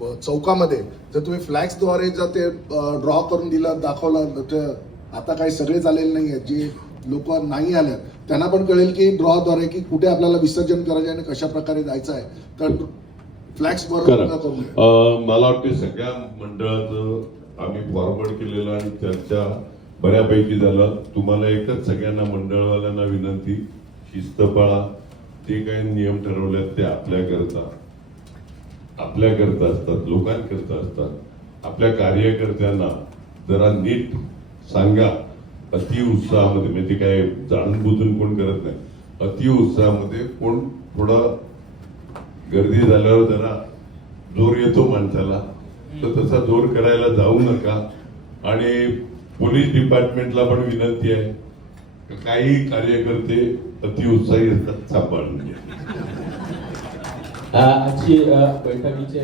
चौकामध्ये. जर तुम्ही फ्लॅक्सद्वारे जर ते ड्रॉ करून दिलं दाखवलं तर आता काही सगळे झालेले नाही आहेत. जे लोक नाही आल्यात त्यांना पण कळेल की ड्रॉद्वारे की कुठे आपल्याला विसर्जन करायचे आणि कशा प्रकारे जायचं आहे. तर फ्लॅक्स बरोबर मला वाटते सगळ्या मंडळाचं आम्ही फॉरवर्ड केलेलं आणि चर्चा बऱ्यापैकी झालं. तुम्हाला एकच सगळ्यांना मंडळवाल्यांना विनंती शिस्त पाळा जे काही नियम ठरवले ते आपल्याकरता आपल्याकरता असतात लोकांकरता असतात. आपल्या कार्यकर्त्यांना जरा नीट सांगा. अति उत्साहामध्ये म्हणजे काय जाणून बुजून कोण करत नाही. अति उत्साहामध्ये कोण थोडा गर्दी झाल्यावर जरा जोर येतो माणसाला. तर तसा जोर करायला जाऊ नका. आणि पोलीस डिपार्टमेंटला पण विनंती आहे. काही कार्यकर्ते अतिउत्साही असतात सांभाळून घ्या. आजची बैठकीचे